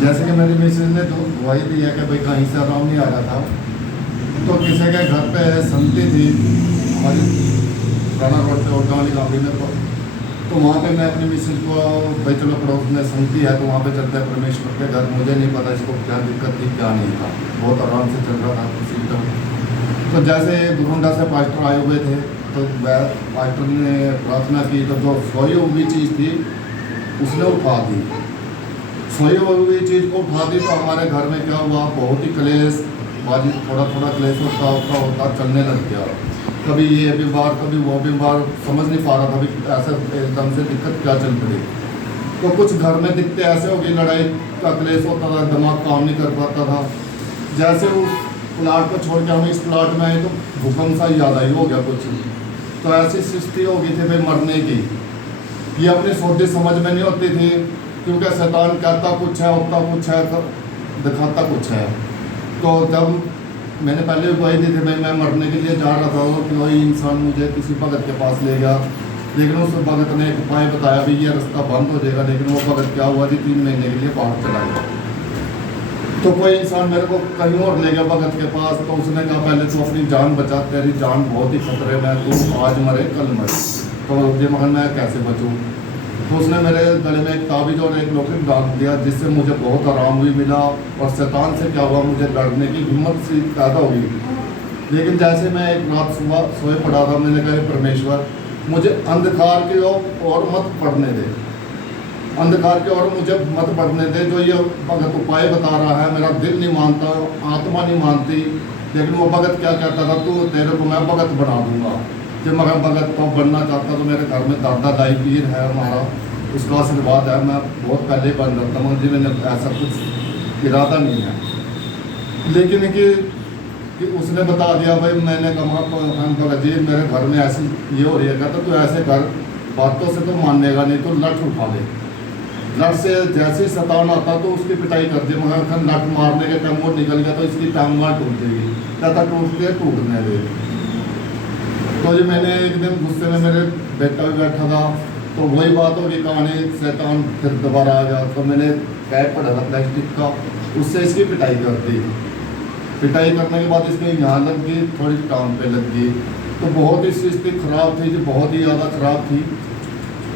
जैसे कि मेरी मिसेज ने तो गवाही दी है कि भाई कहीं से आराम नहीं आ रहा था, तो किसी के घर पे संगति थी हमारी पुराना रोड पे और गाँव गाँव में, तो वहाँ पे मैं अपनी मिसेज को भाई चलो पड़ोस में संगति है तो वहाँ पे चलते हैं परमेश्वर के घर। मुझे नहीं पता इसको क्या दिक्कत थी क्या नहीं था, बहुत आराम से चल रहा था सिस्टम। तो जैसे बुरुंडा से पास्टर आए हुए थे तो पास्टर ने प्रार्थना की तो जो सोई हुई चीज़ थी उसने उठा दी, सोई हुई चीज़ को उठा दी। तो हमारे घर में क्या हुआ, बहुत ही क्लेश बाजी, थोड़ा थोड़ा क्लेश होता चलने लग गया। कभी ये बीमार कभी वो बीमार, समझ नहीं पा रहा था अभी ऐसे एकदम से दिक्कत क्या चल पड़ी। तो कुछ घर में दिक्कतें ऐसे हो गई, लड़ाई का क्लेश होता था, दिमाग काम नहीं कर पाता था। जैसे उस प्लाट को छोड़ के हम इस प्लाट में आए तो भूकंप सा याद आई हो गया कुछ। तो ऐसी सृष्टि हो गई थी भाई मरने की, ये अपनी सोची समझ में नहीं होती थी, क्योंकि शैतान कहता कुछ है होता कुछ है दिखाता कुछ है। तो जब मैंने पहले भी गवाही दी थी भाई मैं मरने के लिए जा रहा था, कि वही इंसान मुझे किसी भगत के पास ले गया, लेकिन उस भगत ने एक उपाय बताया भी ये रास्ता बंद हो जाएगा। लेकिन वो भगत क्या हुआ थी 3 महीने के लिए बाहर चला गया। तो कोई इंसान मेरे को कहीं और ले गया भगत के पास, तो उसने कहा पहले तो अपनी जान बचा, तेरी जान बहुत ही खतरे में, तू आज मरे कल मरे। तो ये मगर मैं कैसे बचूँ। तो उसने मेरे गले में एक ताबीज और एक लॉकेट डाल दिया, जिससे मुझे बहुत आराम भी मिला और शैतान से क्या हुआ, मुझे लड़ने की हिम्मत सी पैदा हुई। लेकिन जैसे मैं एक रात सुबह सोए पड़ा था, मैंने कहा परमेश्वर मुझे अंधकार की ओर मत पड़ने दे, अंधकार की ओर मुझे मत पड़ने दे। जो ये भगत उपाय बता रहा है मेरा दिल नहीं मानता, आत्मा नहीं मानती, लेकिन वो भगत क्या कहता था, तू तेरे को मैं भगत बना दूंगा। जब मगर भगत तो बनना चाहता तो मेरे घर में दादा दाई पीर है हमारा, उसका आशीर्वाद है, मैं बहुत पहले बन जाता हूँ जी, मैंने ऐसा कुछ इरादा नहीं है। लेकिन कि उसने बता दिया भाई, मैंने कहा भगत जी मेरे घर में ऐसी ये हो रही है, कहता तो ऐसे घर बातों से तो मानेगा नहीं, तो लठ उठा ले। लठ से जैसे शैतान आता तो उसकी पिटाई कर दी, मगर लठ मारने के टाइम वो निकल गया तो इसकी टांग मार टूट जाएगी, कहता टूटते टूटने दे। तो जी मैंने एक दिन गुस्से में, मेरे बेटा भी बैठा था, तो वही बात होगी कहानी, शैतान फिर दोबारा आ गया। तो मैंने कैप पड़ा था प्लास्टिक का, उससे इसकी पिटाई कर दी। पिटाई करने के बाद इसके यहाँ लग गई, थोड़ी टांग पे लग गई। तो बहुत ही स्थिति खराब थी जी, बहुत ही ज़्यादा खराब थी।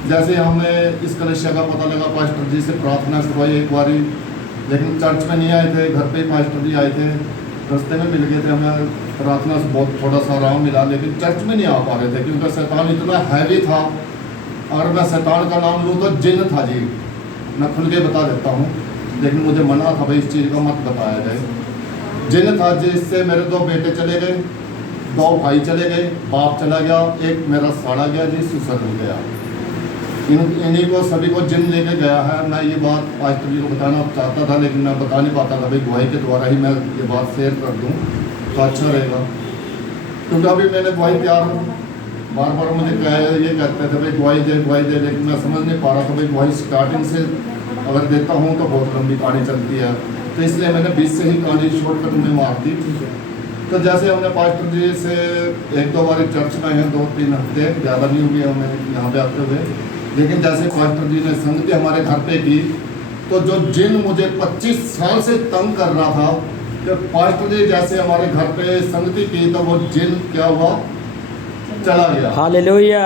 जैसे हमने इस कलेशिया का पता लगा, पास्टर जी से प्रार्थना करवाई एक बारी, लेकिन चर्च में नहीं आए थे, घर पे पास्टर जी आए थे, रास्ते में मिल गए थे, हमें प्रार्थना से बहुत थोड़ा सा आराम मिला, लेकिन चर्च में नहीं आ पा रहे थे क्योंकि शैतान इतना हैवी था। अगर मैं शैतान का नाम लूँ तो जिन था जी, मैं खुल के बता देता हूँ, लेकिन मुझे मना था भाई इस चीज़ का मत बताया जाए। जिन था जिससे मेरे 2 बेटे चले गए, 2 भाई चले गए, बाप चला गया, एक मेरा साड़ा गया जी, सुसर हो गया। इन्हीं को सभी को जिन लेके गया है। मैं ये बात पास्टर जी को बताना चाहता था, लेकिन मैं बता नहीं पाता था भाई, गवाही के द्वारा ही मैं ये बात शेयर कर दूँ तो अच्छा रहेगा। क्योंकि अभी मैंने गवाही तैयार हूँ, बार बार मुझे ये कहते थे भाई गवाही दे, लेकिन मैं समझ नहीं पा रहा था भाई गवाही स्टार्टिंग से अगर देता हूँ तो बहुत लंबी कहानी चलती है, तो इसलिए मैंने बीच से ही कहानी शॉर्टकट में मार दी। तो जैसे हमने पास्टर जी से 1-2 बार चर्च में हैं, 2-3 हफ्ते, ज़्यादा नहीं हुए हमें यहाँ पे आते हुए, लेकिन जैसे पास्टर जी ने संगति हमारे घर पे की, तो जो जिन मुझे 25 साल से तंग कर रहा था, जब पास्टर जी जैसे हमारे घर पे संगति की तो वो जिन क्या हुआ, चला गया। हालेलुया।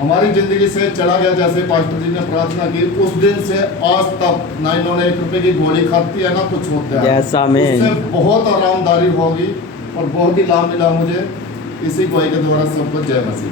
हमारी ज़िंदगी से चला गया। जैसे पास्टर जी ने प्रार्थना की, उस दिन से आज तक ना इन्होंने 1 रुपये की गोली खाती है ना कुछ होता है। उससे बहुत आरामदारी होगी और बहुत ही लाभ मिला मुझे। इसी गवाही के द्वारा सबको जय मसीह।